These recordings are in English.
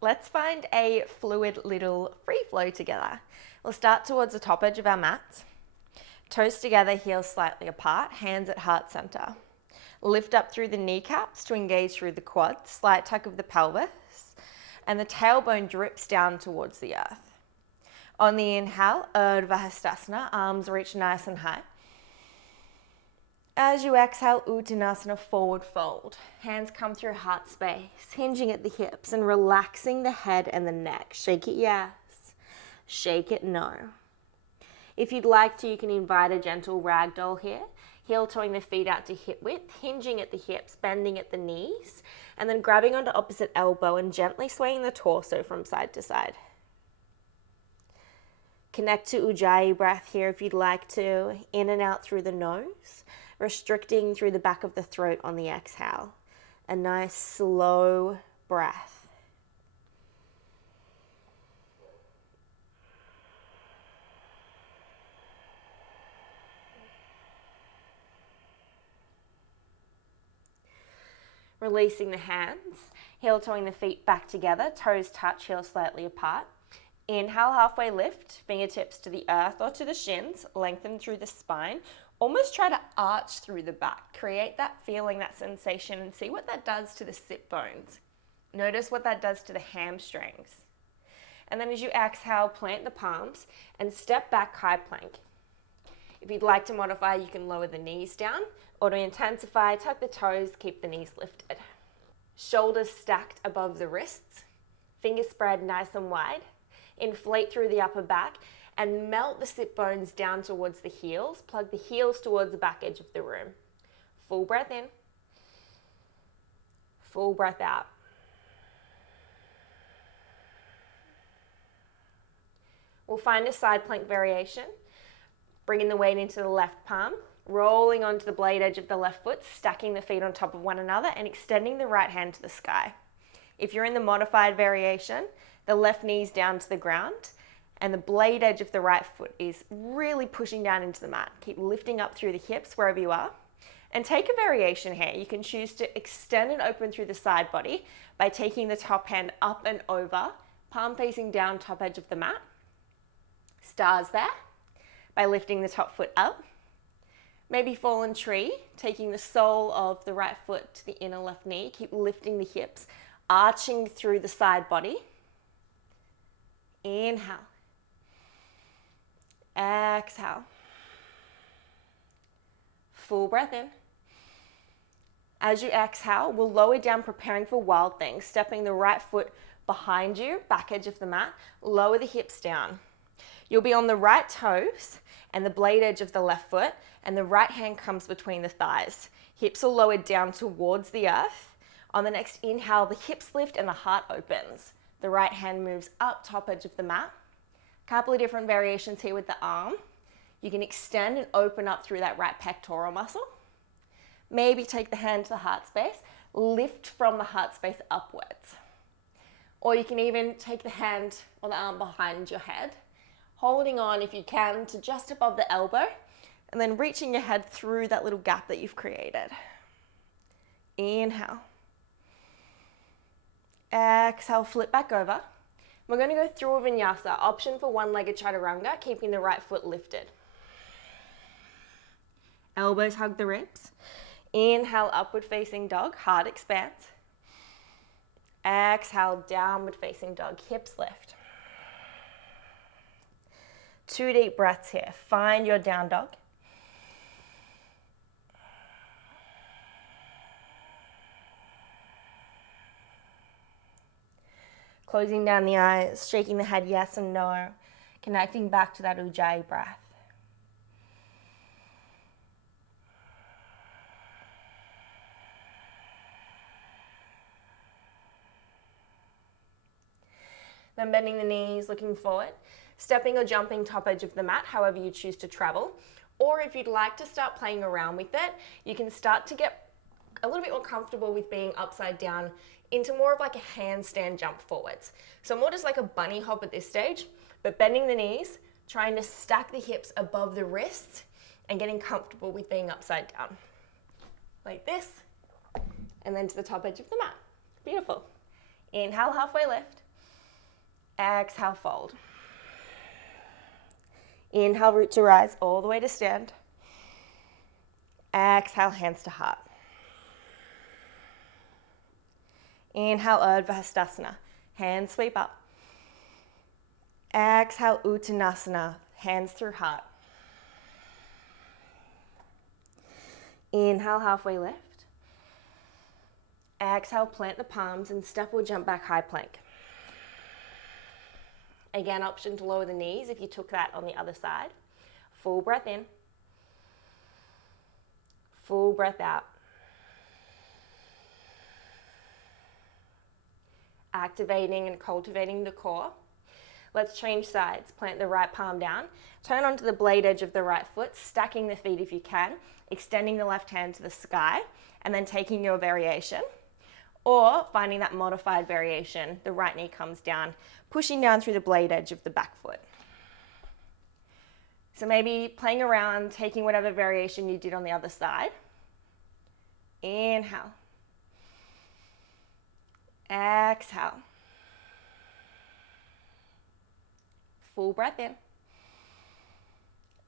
Let's find a fluid little free flow together. We'll start towards the top edge of our mats. Toes together, heels slightly apart, hands at heart center. Lift up through the kneecaps to engage through the quads, slight tuck of the pelvis, and the tailbone drips down towards the earth. On the inhale, Urdhva Hastasana, arms reach nice and high. As you exhale, Uttanasana, forward fold. Hands come through heart space, hinging at the hips and relaxing the head and the neck. Shake it yes, shake it no. If you'd like to, you can invite a gentle ragdoll here. Heel toeing the feet out to hip width, hinging at the hips, bending at the knees, and then grabbing onto opposite elbow and gently swaying the torso from side to side. Connect to Ujjayi breath here if you'd like to, in and out through the nose, restricting through the back of the throat on the exhale. A nice slow breath. Releasing the hands, heel toeing the feet back together, toes touch, heels slightly apart. Inhale, halfway lift, fingertips to the earth or to the shins, lengthen through the spine. Almost try to arch through the back. Create that feeling, that sensation, and see what that does to the sit bones. Notice what that does to the hamstrings. And then as you exhale, plant the palms and step back, high plank. If you'd like to modify, you can lower the knees down, or to intensify, tuck the toes, keep the knees lifted. Shoulders stacked above the wrists, fingers spread nice and wide. Inflate through the upper back and melt the sit bones down towards the heels. Plug the heels towards the back edge of the room. Full breath in, full breath out. We'll find a side plank variation. Bringing the weight into the left palm, rolling onto the blade edge of the left foot, stacking the feet on top of one another and extending the right hand to the sky. If you're in the modified variation, the left knee's down to the ground and the blade edge of the right foot is really pushing down into the mat. Keep lifting up through the hips wherever you are. And take a variation here. You can choose to extend and open through the side body by taking the top hand up and over, palm facing down, top edge of the mat. Stars there. By lifting the top foot up. Maybe fallen tree, taking the sole of the right foot to the inner left knee. Keep lifting the hips, arching through the side body. Inhale. Exhale. Full breath in. As you exhale, we'll lower down, preparing for wild things, stepping the right foot behind you, back edge of the mat. Lower the hips down. You'll be on the right toes and the blade edge of the left foot, and the right hand comes between the thighs. Hips are lowered down towards the earth. On the next inhale, the hips lift and the heart opens. The right hand moves up, top edge of the mat. A couple of different variations here with the arm. You can extend and open up through that right pectoral muscle. Maybe take the hand to the heart space, lift from the heart space upwards. Or you can even take the hand or the arm behind your head, holding on if you can to just above the elbow, and then reaching your head through that little gap that you've created. Inhale. Exhale, flip back over. We're going to go through a vinyasa, option for one-legged chaturanga, keeping the right foot lifted. Elbows hug the ribs. Inhale, upward facing dog, heart expands. Exhale, downward facing dog, hips lift. 2 deep breaths here. Find your down dog. Closing down the eyes, shaking the head yes and no, connecting back to that Ujjayi breath. Then bending the knees, looking forward. Stepping or jumping top edge of the mat, however you choose to travel. Or if you'd like to start playing around with it, you can start to get a little bit more comfortable with being upside down into more of like a handstand jump forwards. So more just like a bunny hop at this stage, but bending the knees, trying to stack the hips above the wrists and getting comfortable with being upside down. Like this, and then to the top edge of the mat. Beautiful. Inhale, halfway lift. Exhale, fold. Inhale, root to rise all the way to stand. Exhale, hands to heart. Inhale, Urdhva Hastasana, hands sweep up. Exhale, Uttanasana, hands through heart. Inhale, halfway lift. Exhale, plant the palms and step or jump back high plank. Again, option to lower the knees if you took that on the other side. Full breath in. Full breath out. Activating and cultivating the core. Let's change sides. Plant the right palm down. Turn onto the blade edge of the right foot, stacking the feet if you can, extending the left hand to the sky, and then taking your variation. Or finding that modified variation, the right knee comes down, pushing down through the blade edge of the back foot. So maybe playing around, taking whatever variation you did on the other side. Inhale. Exhale. Full breath in.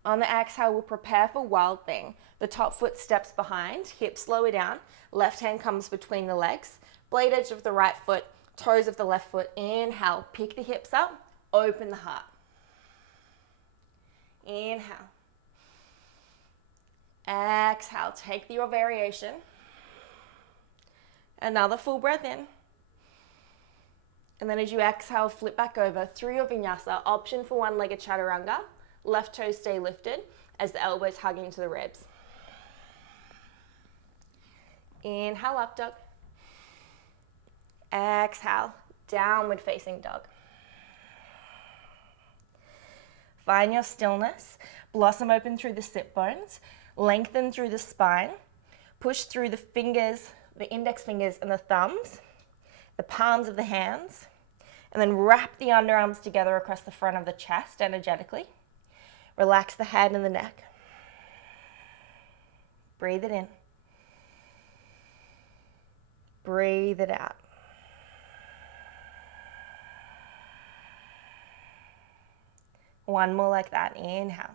On the exhale, we'll prepare for Wild Thing. The top foot steps behind, hips lower down, left hand comes between the legs, blade edge of the right foot, toes of the left foot. Inhale, pick the hips up, open the heart. Inhale. Exhale, take your variation. Another full breath in. And then as you exhale, flip back over through your vinyasa, option for one-legged chaturanga. Left toes stay lifted as the elbows hug into the ribs. Inhale, up dog. Exhale, downward facing dog. Find your stillness. Blossom open through the sit bones. Lengthen through the spine. Push through the fingers, the index fingers and the thumbs, the palms of the hands, and then wrap the underarms together across the front of the chest energetically. Relax the head and the neck. Breathe it in. Breathe it out. One more like that. Inhale.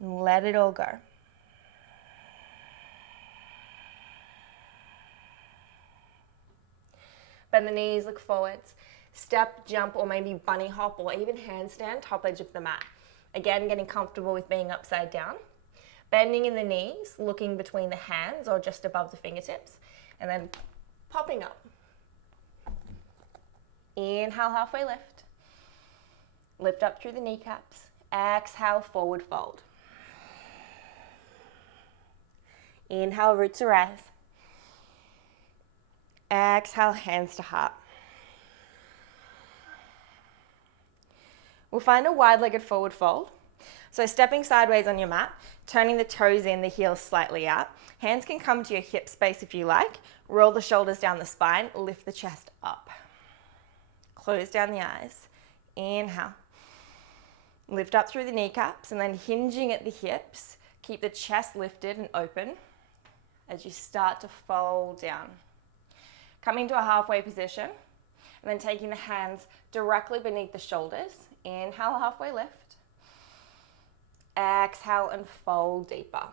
And let it all go. Bend the knees, look forwards. Step, jump, or maybe bunny hop, or even handstand, top edge of the mat. Again, getting comfortable with being upside down. Bending in the knees, looking between the hands or just above the fingertips, and then popping up. Inhale, halfway lift. Lift up through the kneecaps. Exhale, forward fold. Inhale, root to rise. Exhale, hands to heart. We'll find a wide-legged forward fold. So stepping sideways on your mat, turning the toes in, the heels slightly out. Hands can come to your hip space if you like. Roll the shoulders down the spine, lift the chest up. Close down the eyes. Inhale. Lift up through the kneecaps and then hinging at the hips, keep the chest lifted and open as you start to fold down. Coming to a halfway position and then taking the hands directly beneath the shoulders. Inhale, halfway lift. Exhale and fold deeper.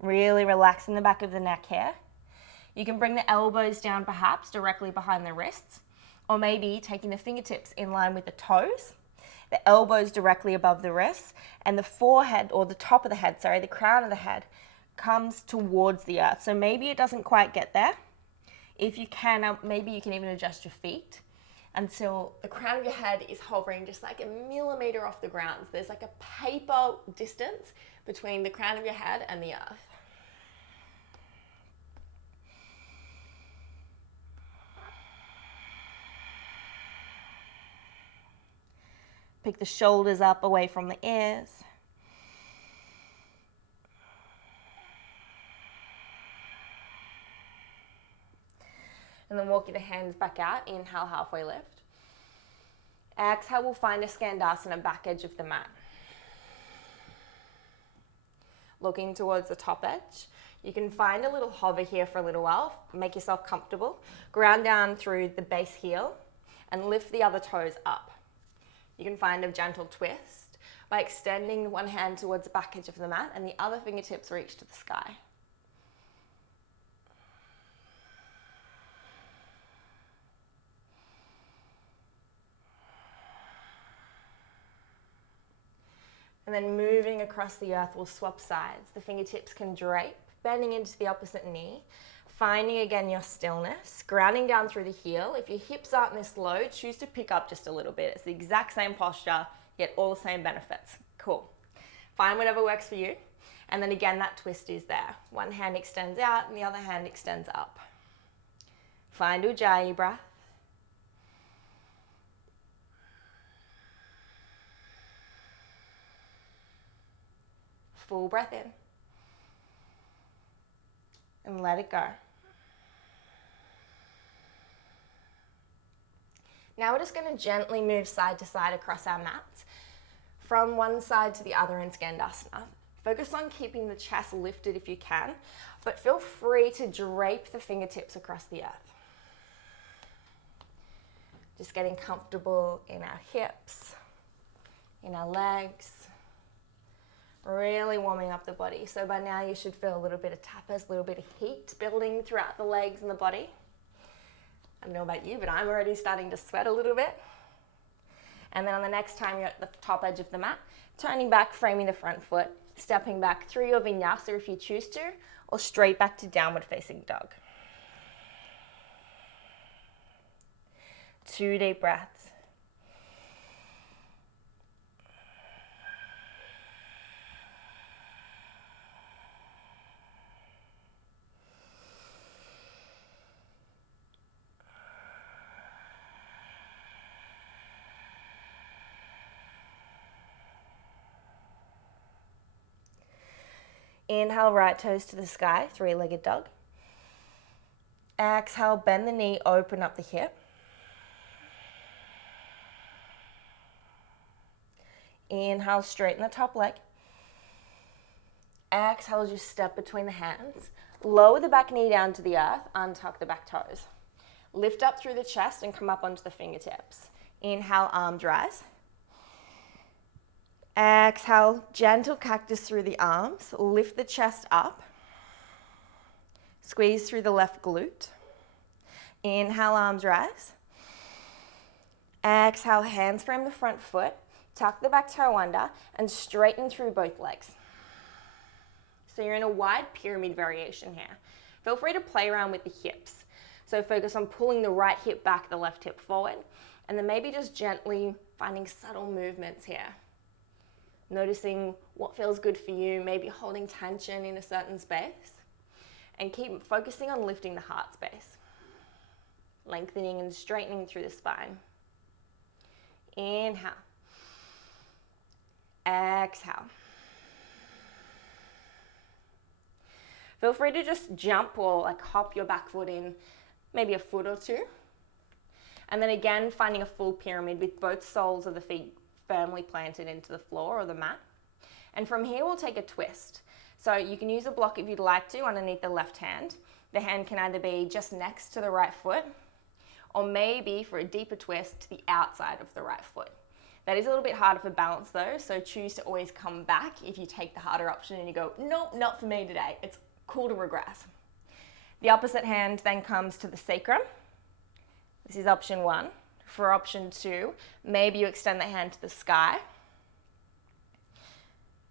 Really relaxing the back of the neck here. You can bring the elbows down perhaps directly behind the wrists, or maybe taking the fingertips in line with the toes, the elbows directly above the wrists, and the forehead, or the top of the head, sorry, the crown of the head comes towards the earth. So maybe it doesn't quite get there. If you can, maybe you can even adjust your feet until the crown of your head is hovering just like a millimeter off the ground. So there's like a paper distance between the crown of your head and the earth. Pick the shoulders up away from the ears. And then walk your hands back out. Inhale, halfway lift. Exhale, we'll find a Skandasana, back edge of the mat. Looking towards the top edge. You can find a little hover here for a little while, make yourself comfortable, ground down through the base heel and lift the other toes up. You can find a gentle twist by extending one hand towards the back edge of the mat and the other fingertips reach to the sky. And then moving across the earth, we'll swap sides. The fingertips can drape, bending into the opposite knee, finding again your stillness, grounding down through the heel. If your hips aren't this low, choose to pick up just a little bit. It's the exact same posture, yet all the same benefits. Cool. Find whatever works for you. And then again, that twist is there. One hand extends out and the other hand extends up. Find Ujjayi breath. Full breath in. And let it go. Now we're just going to gently move side to side across our mats from one side to the other in Skandasana. Focus on keeping the chest lifted if you can, but feel free to drape the fingertips across the earth. Just getting comfortable in our hips, in our legs. Really warming up the body. So by now you should feel a little bit of tapas, a little bit of heat building throughout the legs and the body. I don't know about you, but I'm already starting to sweat a little bit. And then on the next time you're at the top edge of the mat, turning back, framing the front foot, stepping back through your vinyasa if you choose to, or straight back to downward facing dog. 2 deep breaths. Inhale, right toes to the sky, three-legged dog. Exhale, bend the knee, open up the hip. Inhale, straighten the top leg. Exhale, just step between the hands. Lower the back knee down to the earth, untuck the back toes. Lift up through the chest and come up onto the fingertips. Inhale, arms rise. Exhale, gentle cactus through the arms. Lift the chest up. Squeeze through the left glute. Inhale, arms rise. Exhale, hands frame the front foot. Tuck the back toe under and straighten through both legs. So you're in a wide pyramid variation here. Feel free to play around with the hips. So focus on pulling the right hip back, the left hip forward, and then maybe just gently finding subtle movements here. Noticing what feels good for you, maybe holding tension in a certain space, and keep focusing on lifting the heart space. Lengthening and straightening through the spine. Inhale. Exhale. Feel free to just jump or like hop your back foot in maybe a foot or two. And then again, finding a full pyramid with both soles of the feet firmly planted into the floor or the mat. And from here, we'll take a twist. So you can use a block if you'd like to underneath the left hand. The hand can either be just next to the right foot, or maybe for a deeper twist to the outside of the right foot. That is a little bit harder for balance though, so choose to always come back if you take the harder option and you go, nope, not for me today. It's cool to regress. The opposite hand then comes to the sacrum. This is option 1. For option 2, maybe you extend the hand to the sky.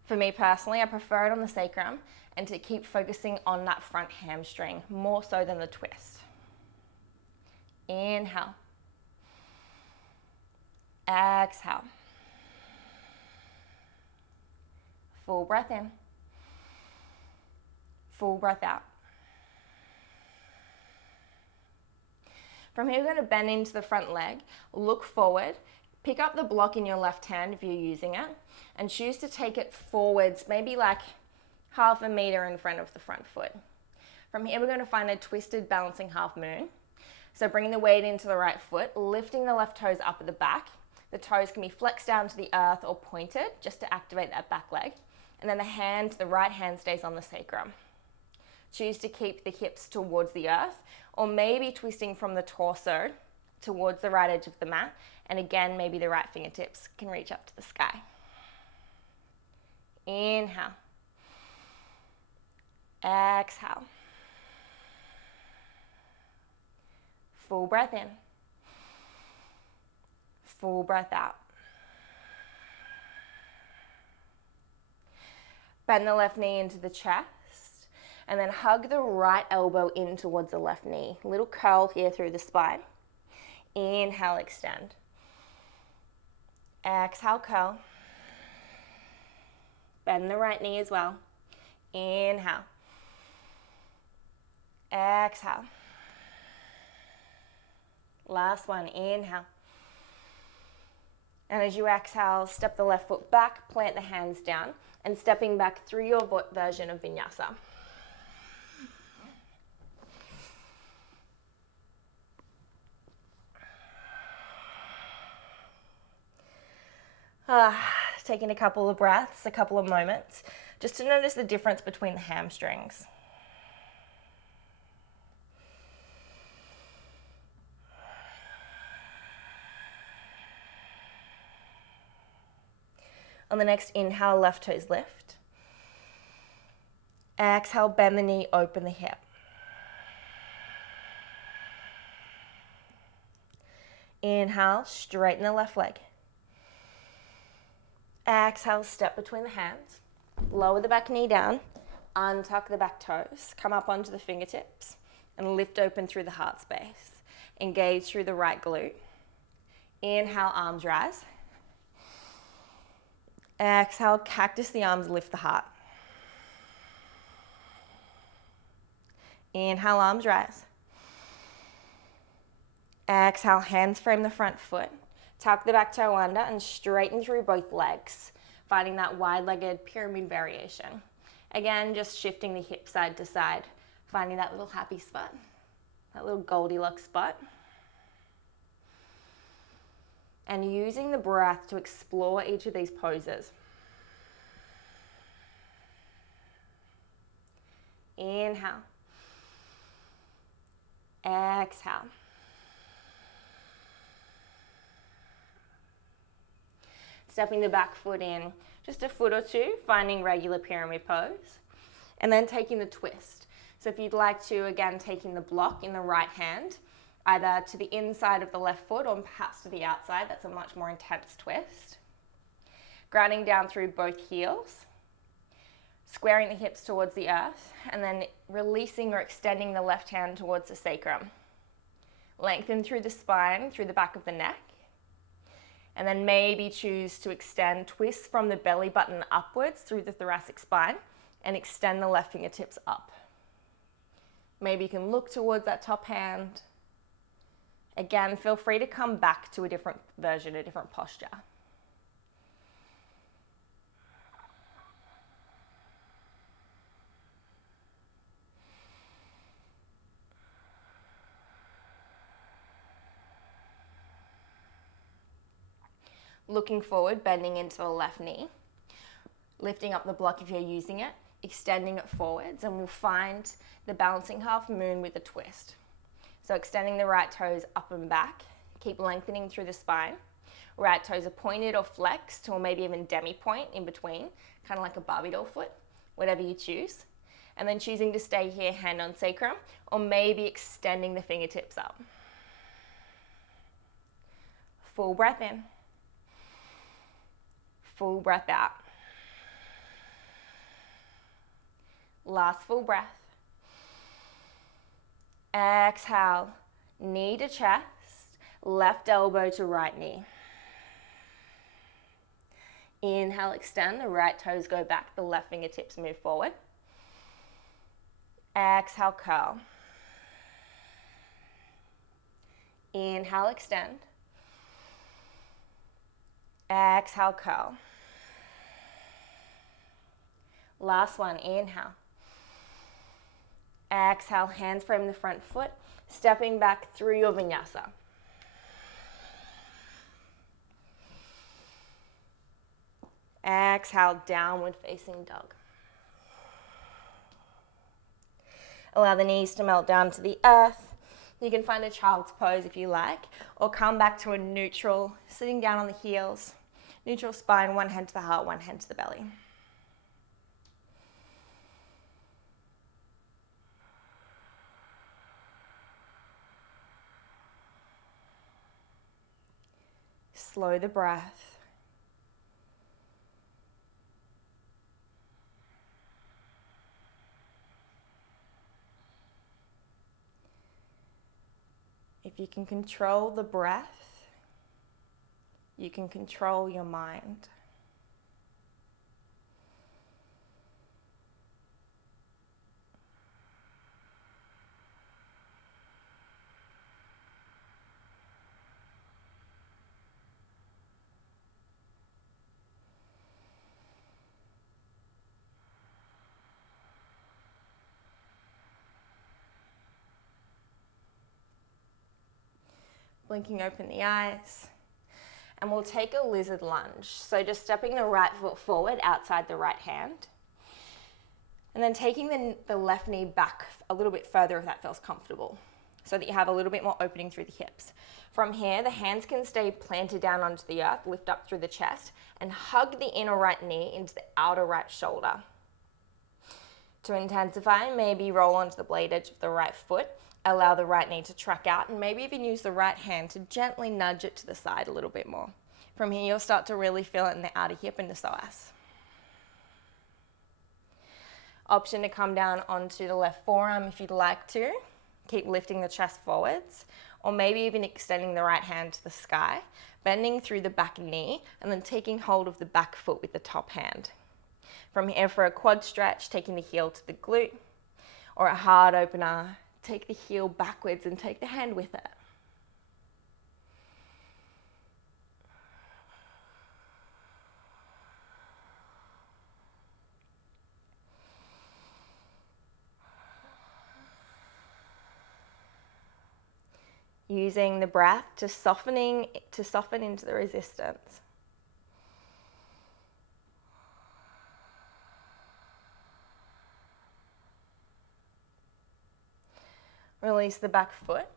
For me personally, I prefer it on the sacrum and to keep focusing on that front hamstring more so than the twist. Inhale. Exhale. Full breath in. Full breath out. From here, we're going to bend into the front leg, look forward, pick up the block in your left hand if you're using it, and choose to take it forwards, maybe like half a meter in front of the front foot. From here, we're going to find a twisted balancing half moon. So bringing the weight into the right foot, lifting the left toes up at the back. The toes can be flexed down to the earth or pointed just to activate that back leg. And then the right hand stays on the sacrum. Choose to keep the hips towards the earth, or maybe twisting from the torso towards the right edge of the mat. And again, maybe the right fingertips can reach up to the sky. Inhale. Exhale. Full breath in. Full breath out. Bend the left knee into the chest, and then hug the right elbow in towards the left knee. Little curl here through the spine. Inhale, extend. Exhale, curl. Bend the right knee as well. Inhale. Exhale. Last one, inhale. And as you exhale, step the left foot back, plant the hands down, and stepping back through your version of Vinyasa. Taking a couple of breaths, a couple of moments, just to notice the difference between the hamstrings. On the next inhale, left toes lift. Exhale, bend the knee, open the hip. Inhale, straighten the left leg. Exhale, step between the hands. Lower the back knee down. Untuck the back toes. Come up onto the fingertips and lift open through the heart space. Engage through the right glute. Inhale, arms rise. Exhale, cactus the arms, lift the heart. Inhale, arms rise. Exhale, hands frame the front foot. Tuck the back toe under and straighten through both legs, finding that wide-legged pyramid variation. Again, just shifting the hip side to side, finding that little happy spot, that little Goldilocks spot. And using the breath to explore each of these poses. Inhale. Exhale. Stepping the back foot in just a foot or two, finding regular pyramid pose. And then taking the twist. So if you'd like to, again, taking the block in the right hand, either to the inside of the left foot or perhaps to the outside. That's a much more intense twist. Grounding down through both heels. Squaring the hips towards the earth, and then releasing or extending the left hand towards the sacrum. Lengthen through the spine, through the back of the neck. And then maybe choose to extend, twist from the belly button upwards through the thoracic spine, and extend the left fingertips up. Maybe you can look towards that top hand. Again, feel free to come back to a different version, a different posture. Looking forward, bending into the left knee, lifting up the block if you're using it, extending it forwards, and we'll find the balancing half moon with a twist. So extending the right toes up and back, keep lengthening through the spine. Right toes are pointed or flexed, or maybe even demi-point in between, kind of like a Barbie doll foot, whatever you choose. And then choosing to stay here, hand on sacrum, or maybe extending the fingertips up. Full breath in. Full breath out. Last full breath. Exhale, knee to chest, left elbow to right knee. Inhale, extend, the right toes go back, the left fingertips move forward. Exhale, curl. Inhale, extend. Exhale, curl. Last one, inhale. Exhale, hands frame the front foot, stepping back through your Vinyasa. Exhale, downward facing dog. Allow the knees to melt down to the earth. You can find a child's pose if you like, or come back to a neutral, sitting down on the heels. Neutral spine, one hand to the heart, one hand to the belly. Slow the breath. If you can control the breath, you can control your mind. Blinking open the eyes. And we'll take a lizard lunge. So just stepping the right foot forward outside the right hand. And then taking the left knee back a little bit further if that feels comfortable, so that you have a little bit more opening through the hips. From here, the hands can stay planted down onto the earth, lift up through the chest, and hug the inner right knee into the outer right shoulder. To intensify, maybe roll onto the blade edge of the right foot. Allow the right knee to track out, and maybe even use the right hand to gently nudge it to the side a little bit more. From here, you'll start to really feel it in the outer hip and the psoas. Option to come down onto the left forearm if you'd like to. Keep lifting the chest forwards, or maybe even extending the right hand to the sky, bending through the back knee, and then taking hold of the back foot with the top hand. From here, for a quad stretch, taking the heel to the glute, or a hard opener, take the heel backwards and take the hand with it. Using the breath to soften into the resistance. Release the back foot.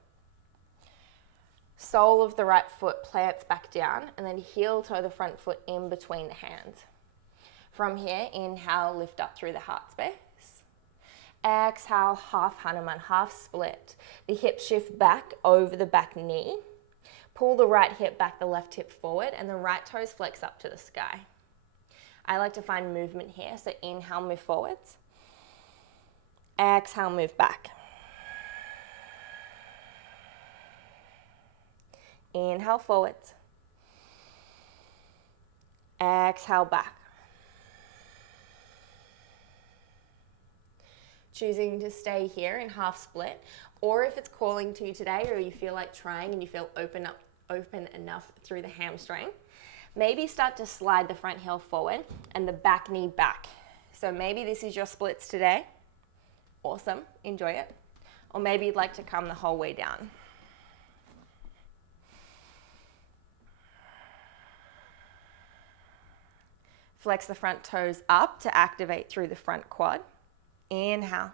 Sole of the right foot plants back down, and then heel toe the front foot in between the hands. From here, inhale, lift up through the heart space. Exhale, half Hanuman, half split. The hips shift back over the back knee. Pull the right hip back, the left hip forward, and the right toes flex up to the sky. I like to find movement here, so inhale, move forwards. Exhale, move back. Inhale, forwards. Exhale, back. Choosing to stay here in half split, or if it's calling to you today, or you feel like trying and you feel open enough through the hamstring, maybe start to slide the front heel forward and the back knee back. So maybe this is your splits today. Awesome, enjoy it. Or maybe you'd like to come the whole way down. Flex the front toes up to activate through the front quad. Inhale.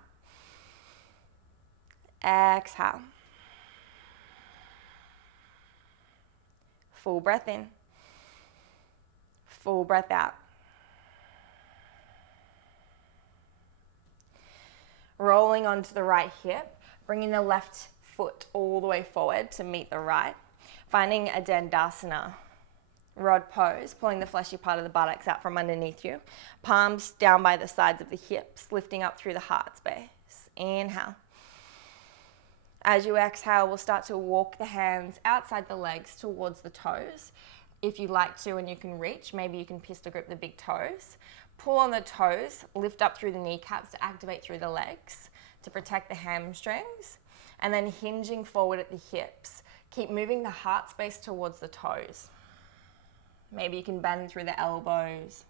Exhale. Full breath in. Full breath out. Rolling onto the right hip, bringing the left foot all the way forward to meet the right. Finding a Dandasana. Rod pose, pulling the fleshy part of the buttocks out from underneath you. Palms down by the sides of the hips, lifting up through the heart space. Inhale. As you exhale, we'll start to walk the hands outside the legs towards the toes. If you like to and you can reach, maybe you can pistol grip the big toes. Pull on the toes, lift up through the kneecaps to activate through the legs to protect the hamstrings. And then hinging forward at the hips. Keep moving the heart space towards the toes. Maybe you can bend through the elbows.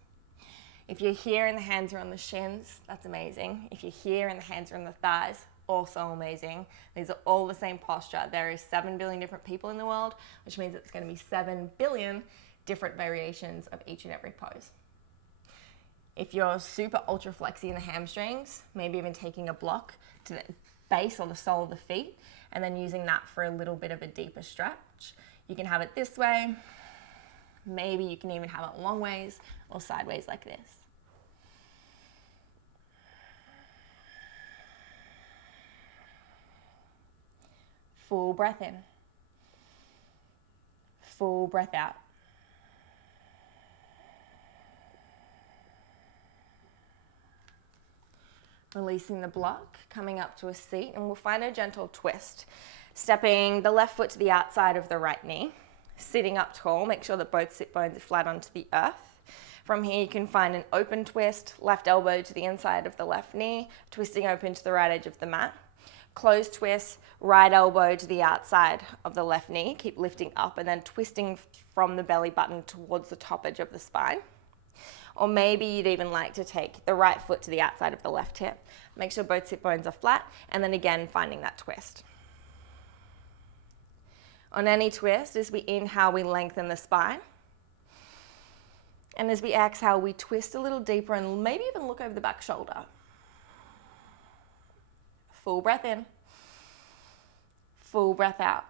If you're here and the hands are on the shins, that's amazing. If you're here and the hands are on the thighs, also amazing. These are all the same posture. There is 7 billion different people in the world, which means it's going to be 7 billion different variations of each and every pose. If you're super ultra flexy in the hamstrings, maybe even taking a block to base or the sole of the feet, and then using that for a little bit of a deeper stretch. You can have it this way. Maybe you can even have it long ways or sideways like this. Full breath in. Full breath out. Releasing the block, coming up to a seat, and we'll find a gentle twist. Stepping the left foot to the outside of the right knee. Sitting up tall, make sure that both sit bones are flat onto the earth. From here you can find an open twist, left elbow to the inside of the left knee, twisting open to the right edge of the mat. Closed twist, right elbow to the outside of the left knee, keep lifting up and then twisting from the belly button towards the top edge of the spine. Or maybe you'd even like to take the right foot to the outside of the left hip. Make sure both sit bones are flat, and then again finding that twist. On any twist, as we inhale, we lengthen the spine. And as we exhale, we twist a little deeper and maybe even look over the back shoulder. Full breath in. Full breath out.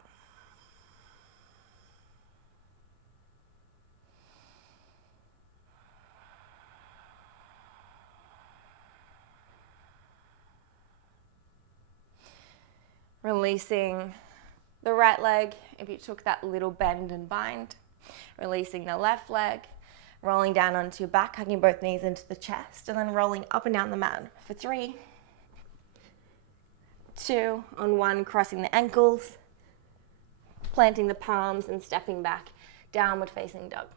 Releasing the right leg if you took that little bend and bind. Releasing the left leg, rolling down onto your back, hugging both knees into the chest, and then rolling up and down the mat for 3, 2, on 1, crossing the ankles, planting the palms and stepping back, downward facing dog.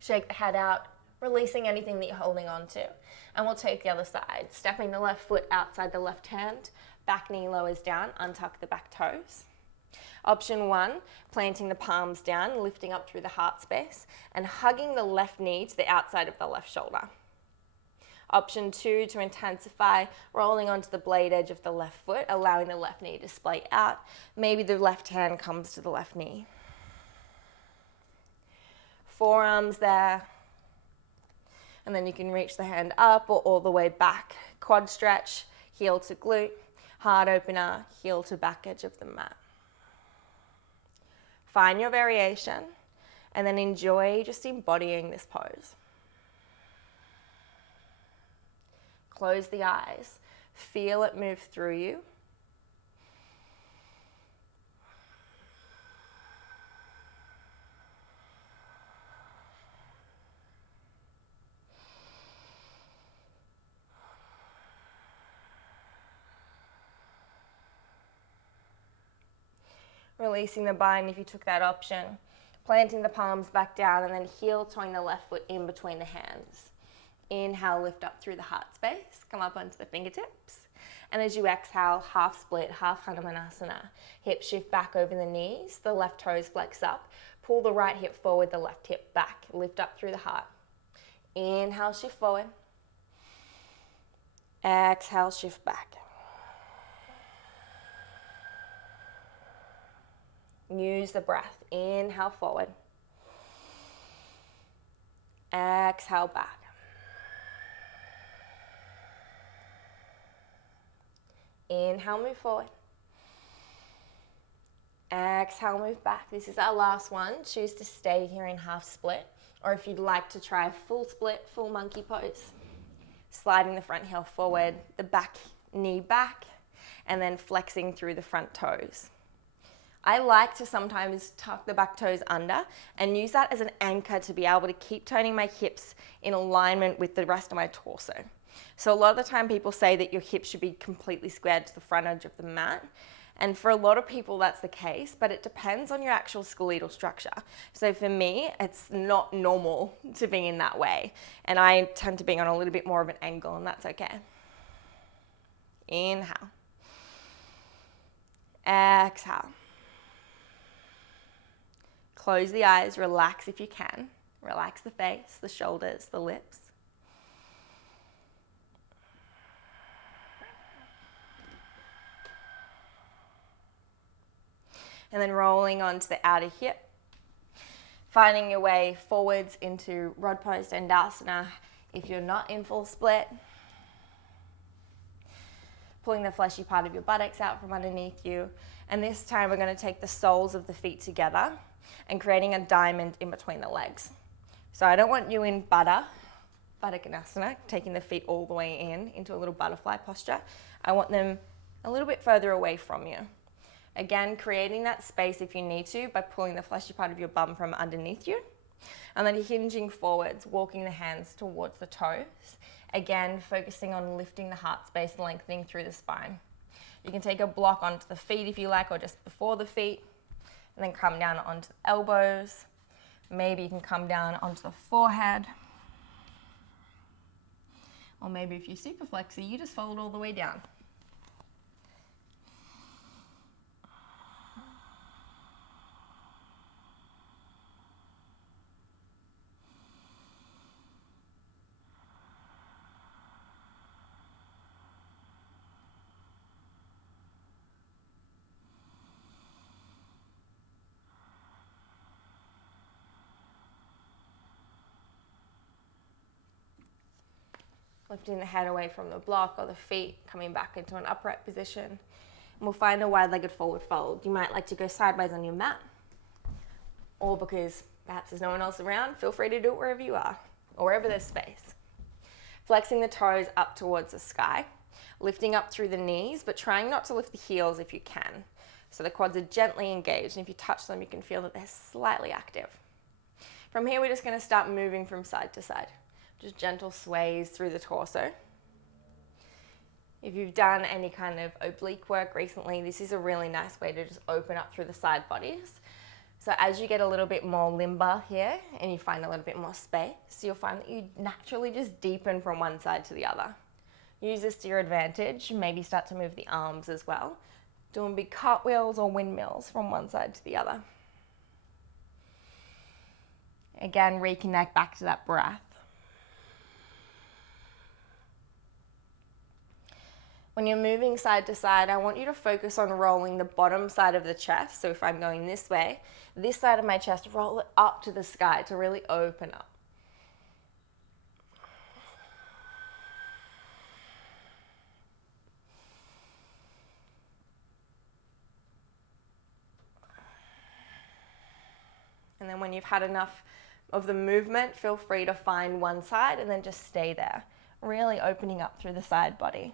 Shake the head out, releasing anything that you're holding on to. And we'll take the other side, stepping the left foot outside the left hand, back knee lowers down, untuck the back toes. Option 1, planting the palms down, lifting up through the heart space, and hugging the left knee to the outside of the left shoulder. Option 2, to intensify, rolling onto the blade edge of the left foot, allowing the left knee to splay out. Maybe the left hand comes to the left knee. Forearms there. And then you can reach the hand up or all the way back. Quad stretch, heel to glute, heart opener, heel to back edge of the mat. Find your variation and then enjoy just embodying this pose. Close the eyes, feel it move through you. Releasing the bind if you took that option. Planting the palms back down and then heel toeing the left foot in between the hands. Inhale, lift up through the heart space. Come up onto the fingertips. And as you exhale, half split, half Hanumanasana. Hip shift back over the knees. The left toes flex up. Pull the right hip forward, the left hip back. Lift up through the heart. Inhale, shift forward. Exhale, shift back. Use the breath. Inhale forward. Exhale back. Inhale, move forward. Exhale, move back. This is our last one. Choose to stay here in half split. Or if you'd like to try full split, full monkey pose. Sliding the front heel forward, the back knee back, and then flexing through the front toes. I like to sometimes tuck the back toes under and use that as an anchor to be able to keep toning my hips in alignment with the rest of my torso. So a lot of the time people say that your hips should be completely squared to the front edge of the mat. And for a lot of people that's the case, but it depends on your actual skeletal structure. So for me, it's not normal to be in that way. And I tend to be on a little bit more of an angle, and that's okay. Inhale. Exhale. Close the eyes, relax if you can. Relax the face, the shoulders, the lips. And then rolling onto the outer hip. Finding your way forwards into rod pose Dandasana if you're not in full split. pulling the fleshy part of your buttocks out from underneath you. And this time we're going to take the soles of the feet together and creating a diamond in between the legs. So I don't want you in Baddha-Konasana, taking the feet all the way into a little butterfly posture. I want them a little bit further away from you. Again, creating that space if you need to by pulling the fleshy part of your bum from underneath you. And then hinging forwards, walking the hands towards the toes. Again, focusing on lifting the heart space, lengthening through the spine. You can take a block onto the feet if you like, or just before the feet, and then come down onto the elbows. Maybe you can come down onto the forehead. Or maybe if you're super flexy, you just fold all the way down. Lifting the head away from the block or the feet, coming back into an upright position. And we'll find a wide-legged forward fold. You might like to go sideways on your mat, or because perhaps there's no one else around, feel free to do it wherever you are, or wherever there's space. Flexing the toes up towards the sky, lifting up through the knees, but trying not to lift the heels if you can. So the quads are gently engaged, and if you touch them, you can feel that they're slightly active. From here, we're just going to start moving from side to side. Just gentle sways through the torso. If you've done any kind of oblique work recently, this is a really nice way to just open up through the side bodies. So as you get a little bit more limber here and you find a little bit more space, you'll find that you naturally just deepen from one side to the other. Use this to your advantage. Maybe start to move the arms as well, doing big cartwheels or windmills from one side to the other. Again, reconnect back to that breath. When you're moving side to side, I want you to focus on rolling the bottom side of the chest. So if I'm going this way, this side of my chest, roll it up to the sky to really open up. And then when you've had enough of the movement, feel free to find one side and then just stay there, really opening up through the side body.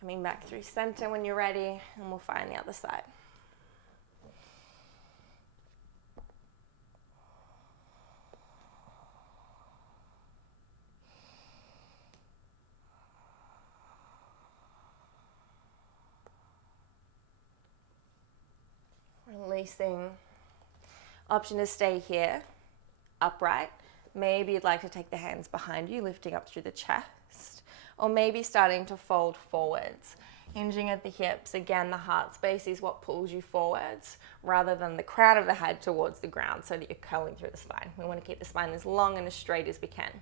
Coming back through center when you're ready, and we'll find the other side. Releasing. Option to stay here, upright. Maybe you'd like to take the hands behind you, lifting up through the chest. Or maybe starting to fold forwards, hinging at the hips. Again, the heart space is what pulls you forwards rather than the crown of the head towards the ground so that you're curling through the spine. We want to keep the spine as long and as straight as we can.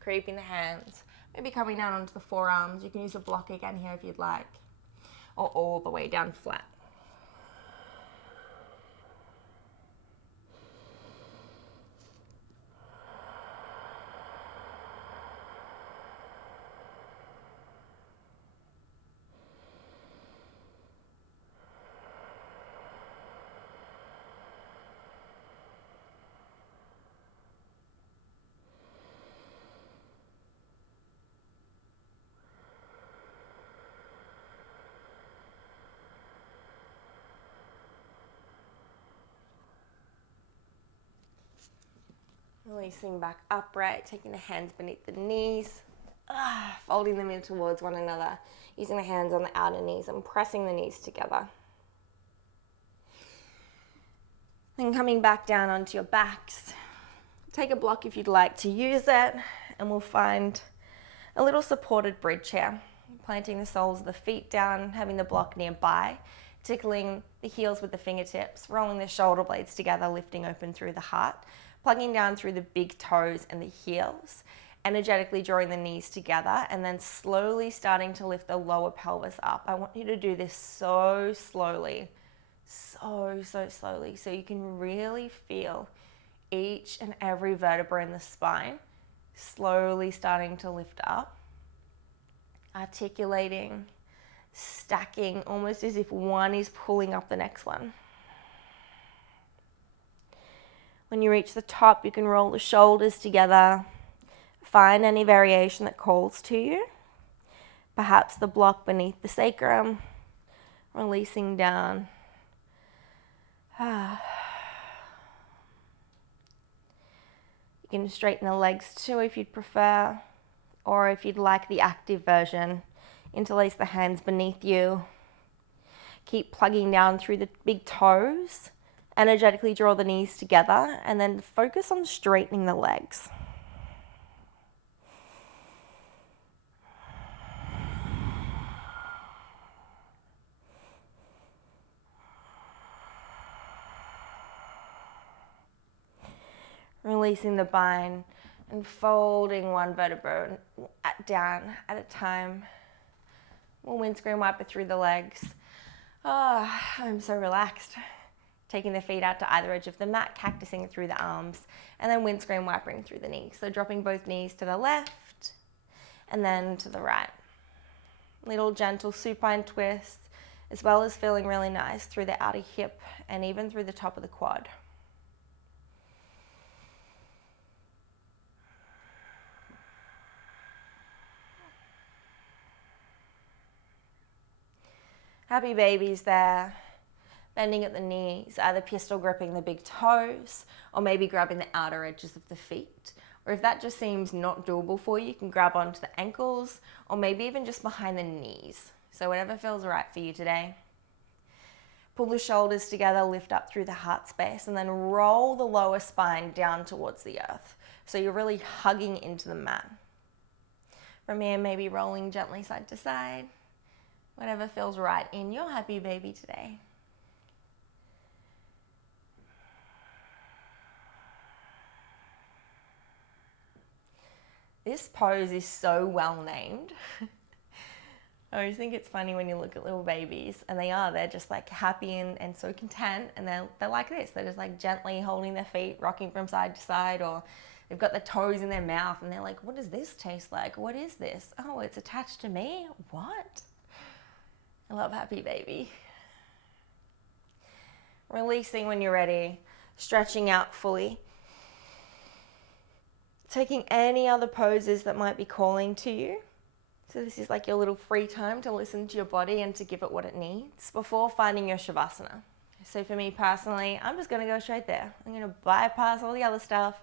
Creeping the hands, maybe coming down onto the forearms. You can use a block again here if you'd like, or all the way down flat. Releasing back upright, taking the hands beneath the knees, folding them in towards one another, using the hands on the outer knees and pressing the knees together. Then coming back down onto your backs. Take a block if you'd like to use it, and we'll find a little supported bridge here. Planting the soles of the feet down, having the block nearby, tickling the heels with the fingertips, rolling the shoulder blades together, lifting open through the heart, plugging down through the big toes and the heels, energetically drawing the knees together and then slowly starting to lift the lower pelvis up. I want you to do this so slowly, so slowly, so you can really feel each and every vertebra in the spine slowly starting to lift up, articulating, stacking, almost as if one is pulling up the next one. When you reach the top, you can roll the shoulders together. Find any variation that calls to you. Perhaps the block beneath the sacrum, releasing down. You can straighten the legs too if you'd prefer, or if you'd like the active version, interlace the hands beneath you. Keep plugging down through the big toes. Energetically draw the knees together and then focus on straightening the legs. Releasing the bind and folding one vertebra down at a time. We'll windscreen wiper through the legs. Oh, I'm so relaxed. Taking the feet out to either edge of the mat, cactusing through the arms, and then windscreen wipering through the knees. So dropping both knees to the left and then to the right. Little gentle supine twists, as well as feeling really nice through the outer hip and even through the top of the quad. Happy babies there. Bending at the knees, either pistol gripping the big toes or maybe grabbing the outer edges of the feet. Or if that just seems not doable for you, you can grab onto the ankles or maybe even just behind the knees. So whatever feels right for you today. Pull the shoulders together, lift up through the heart space, and then roll the lower spine down towards the earth. So you're really hugging into the mat. From here, maybe rolling gently side to side. Whatever feels right in your happy baby today. This pose is so well named. I always think it's funny when you look at little babies, and they're just like happy and so content, and they're like this. They're just like gently holding their feet, rocking from side to side, or they've got their toes in their mouth and they're like, what does this taste like? What is this? Oh, it's attached to me? What? I love happy baby. Releasing when you're ready, stretching out fully. Taking any other poses that might be calling to you. So this is like your little free time to listen to your body and to give it what it needs before finding your Shavasana. So for me personally, I'm just going to go straight there. I'm going to bypass all the other stuff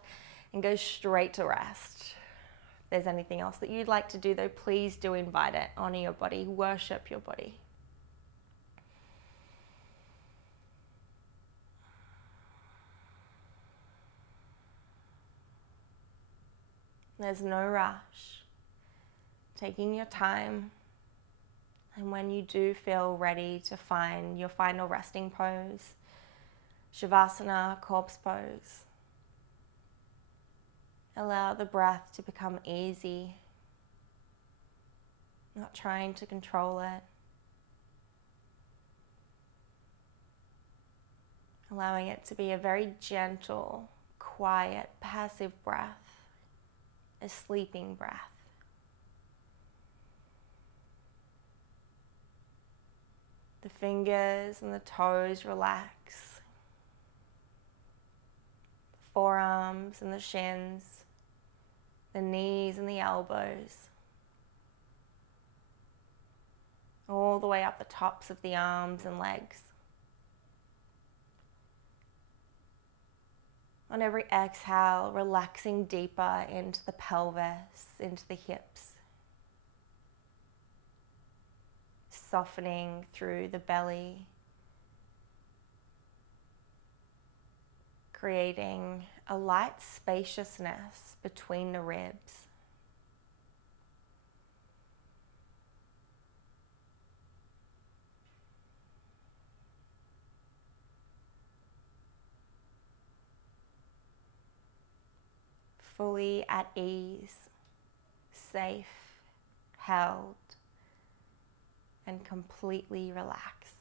and go straight to rest. If there's anything else that you'd like to do though, please do invite it. Honor your body, worship your body. There's no rush. Taking your time. And when you do feel ready to find your final resting pose, Shavasana, corpse pose, allow the breath to become easy, not trying to control it. Allowing it to be a very gentle, quiet, passive breath. A sleeping breath. The fingers and the toes relax. The forearms and the shins. The knees and the elbows. All the way up the tops of the arms and legs. On every exhale, relaxing deeper into the pelvis, into the hips. Softening through the belly. Creating a light spaciousness between the ribs. Fully at ease, safe, held, and completely relaxed.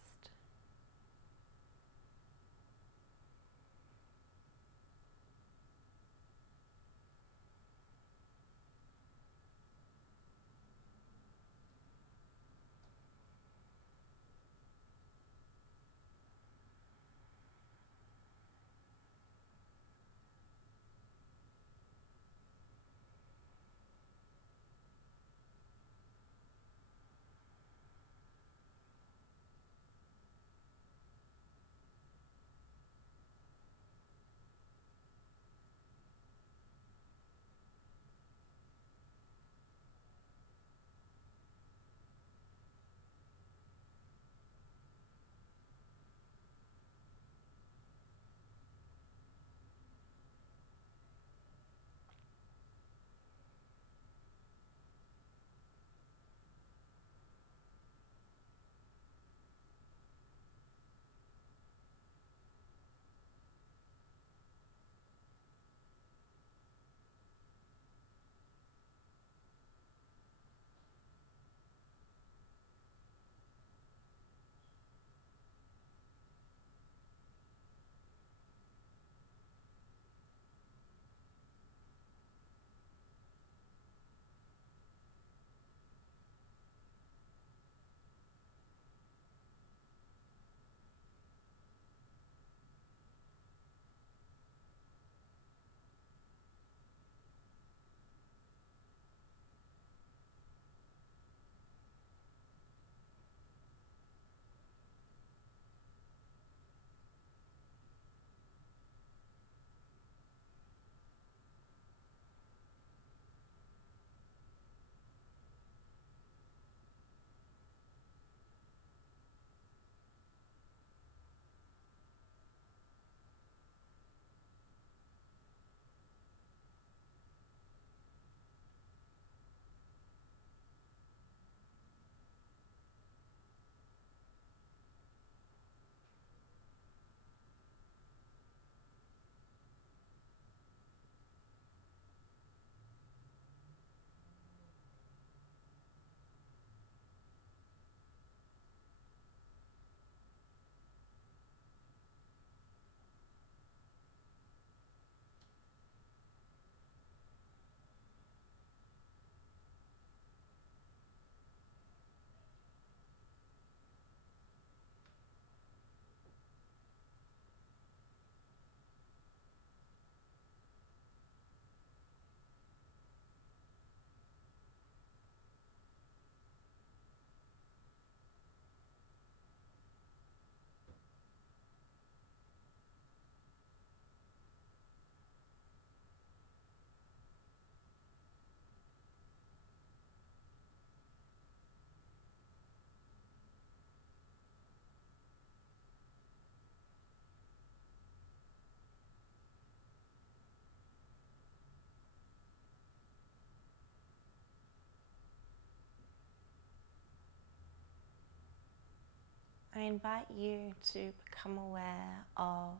I invite you to become aware of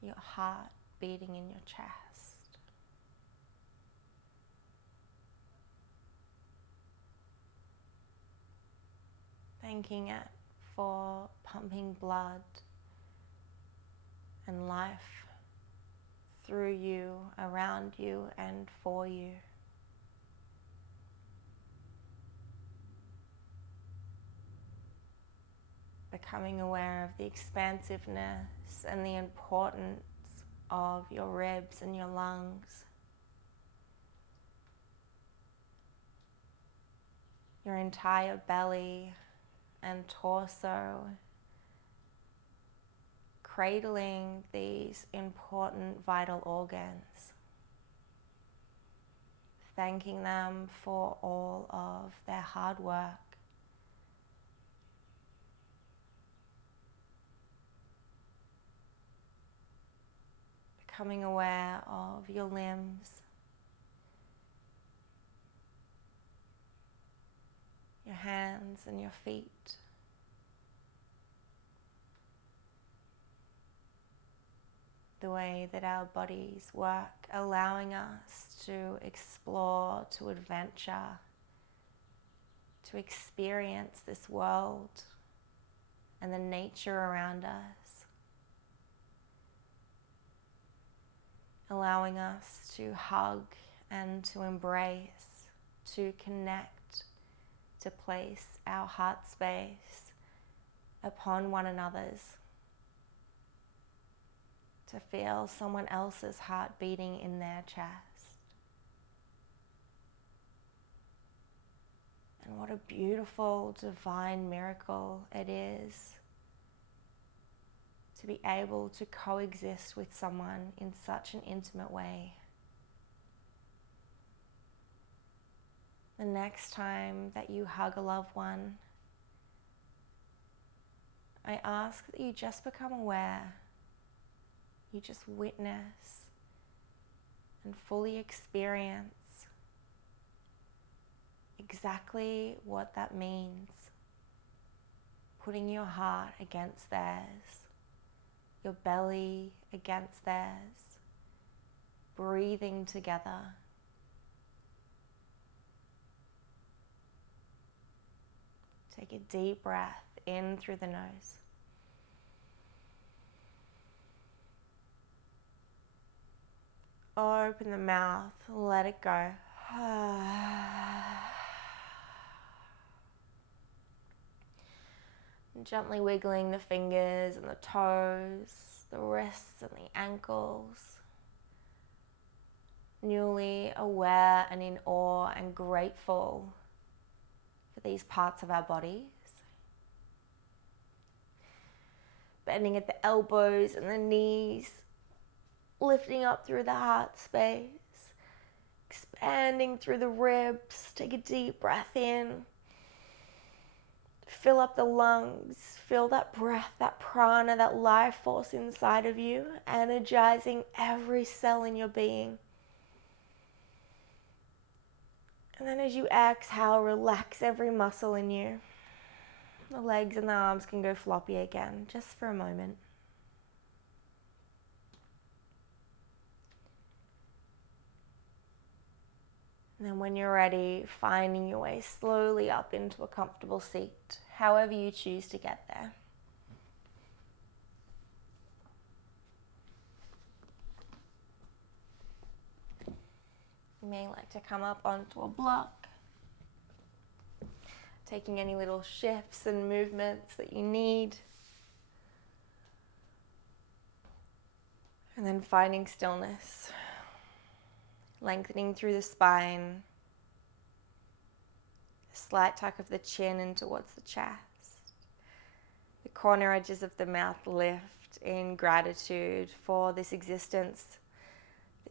your heart beating in your chest. Thanking it for pumping blood and life through you, around you, and for you. Becoming aware of the expansiveness and the importance of your ribs and your lungs, your entire belly and torso, cradling these important vital organs, thanking them for all of their hard work. Becoming aware of your limbs, your hands and your feet. the way that our bodies work, allowing us to explore, to adventure, to experience this world and the nature around us, allowing us to hug and to embrace, to connect, to place our heart space upon one another's, to feel someone else's heart beating in their chest. And what a beautiful, divine miracle it is to be able to coexist with someone in such an intimate way. The next time that you hug a loved one, I ask that you just become aware, you just witness and fully experience exactly what that means. Putting your heart against theirs, your belly against theirs, breathing together. Take a deep breath in through the nose. Open the mouth, let it go. Gently wiggling the fingers and the toes, the wrists and the ankles. Newly aware and in awe and grateful for these parts of our bodies. Bending at the elbows and the knees, lifting up through the heart space, expanding through the ribs. Take a deep breath in. Fill up the lungs, feel that breath, that prana, that life force inside of you, energizing every cell in your being. And then as you exhale, relax every muscle in you. The legs and the arms can go floppy again, just for a moment. And then when you're ready, finding your way slowly up into a comfortable seat, however you choose to get there. You may like to come up onto a block, taking any little shifts and movements that you need. And then finding stillness. Lengthening through the spine, a slight tuck of the chin in towards the chest. The corner edges of the mouth lift in gratitude for this existence,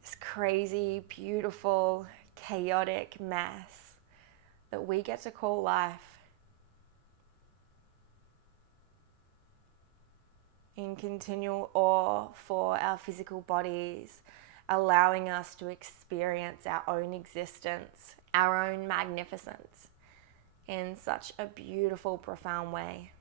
this crazy, beautiful, chaotic mess that we get to call life. In continual awe for our physical bodies, allowing us to experience our own existence, our own magnificence in such a beautiful, profound way.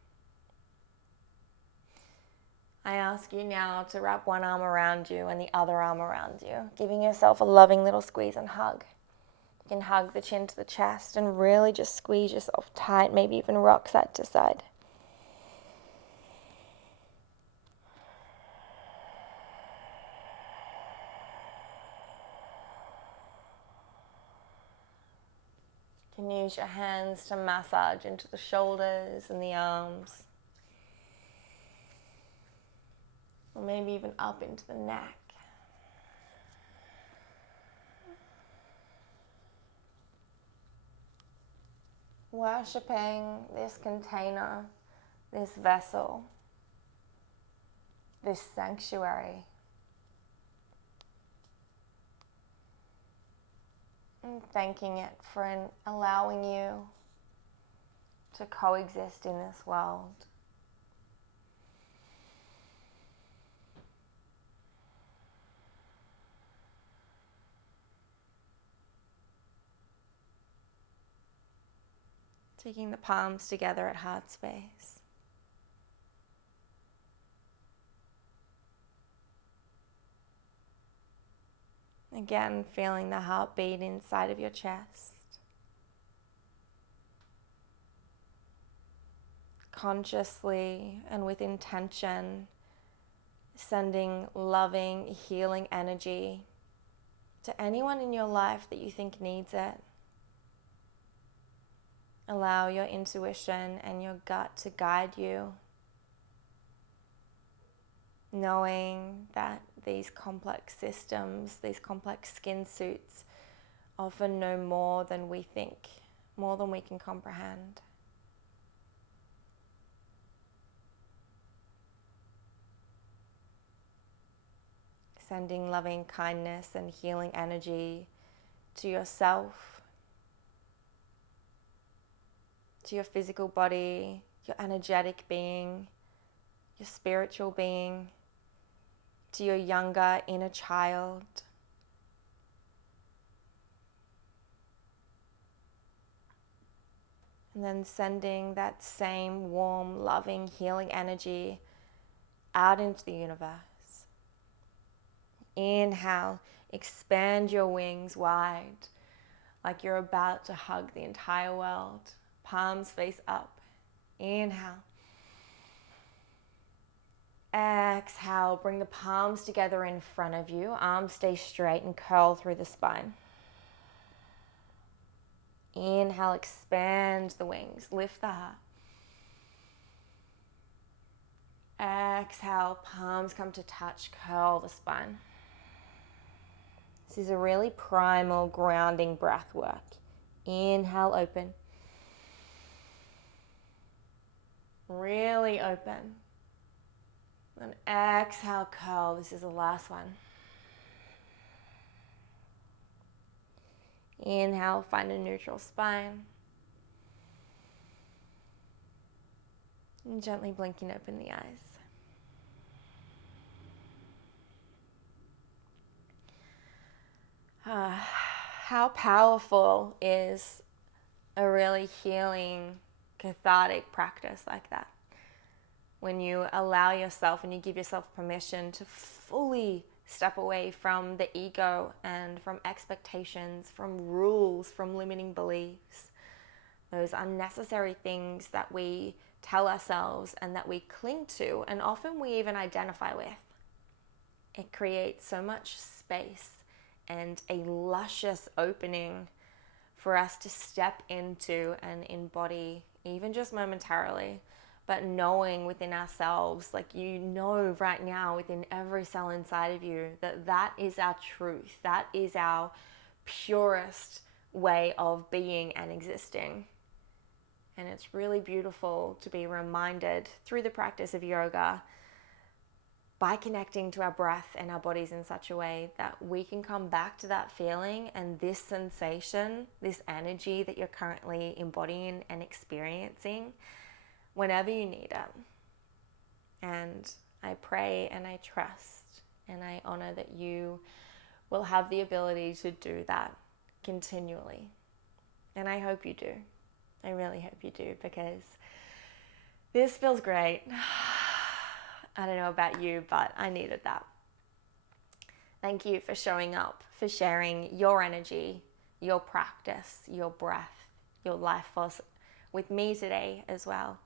I ask you now to wrap one arm around you and the other arm around you, giving yourself a loving little squeeze and hug. You can hug the chin to the chest and really just squeeze yourself tight, maybe even rock side to side. You can use your hands to massage into the shoulders and the arms. Or maybe even up into the neck. Worshipping this container, this vessel, this sanctuary. And thanking it for allowing you to coexist in this world. Taking the palms together at heart space. Again, feeling the heartbeat inside of your chest. Consciously and with intention, sending loving, healing energy to anyone in your life that you think needs it. Allow your intuition and your gut to guide you, knowing that these complex systems, these complex skin suits, often know more than we think, more than we can comprehend. Sending loving kindness and healing energy to yourself, to your physical body, your energetic being, your spiritual being, to your younger inner child. And then sending that same warm, loving, healing energy out into the universe. Inhale, expand your wings wide, like you're about to hug the entire world. Palms face up. Inhale. Exhale, bring the palms together in front of you. Arms stay straight and curl through the spine. Inhale, expand the wings, lift the heart. Exhale, palms come to touch, curl the spine. This is a really primal, grounding breath work. Inhale, open. Really open. And exhale, curl. This is the last one. Inhale, find a neutral spine. And gently blinking open the eyes. How powerful is a really healing, cathartic practice like that? When you allow yourself and you give yourself permission to fully step away from the ego and from expectations, from rules, from limiting beliefs, those unnecessary things that we tell ourselves and that we cling to, and often we even identify with. It creates so much space and a luscious opening for us to step into and embody, even just momentarily, but knowing within ourselves, like you know right now within every cell inside of you, that that is our truth, that is our purest way of being and existing. And it's really beautiful to be reminded through the practice of yoga, by connecting to our breath and our bodies in such a way that we can come back to that feeling and this sensation, this energy that you're currently embodying and experiencing whenever you need it. And I pray and I trust and I honor that you will have the ability to do that continually. And I hope you do. I really hope you do, because this feels great. I don't know about you, but I needed that. Thank you for showing up, for sharing your energy, your practice, your breath, your life force with me today as well.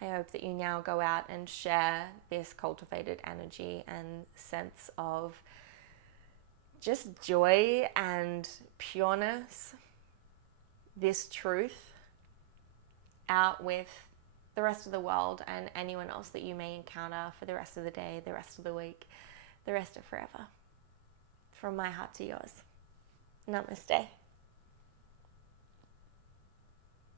I hope that you now go out and share this cultivated energy and sense of just joy and pureness, this truth, out with the rest of the world and anyone else that you may encounter for the rest of the day, the rest of the week, the rest of forever. From my heart to yours. Namaste.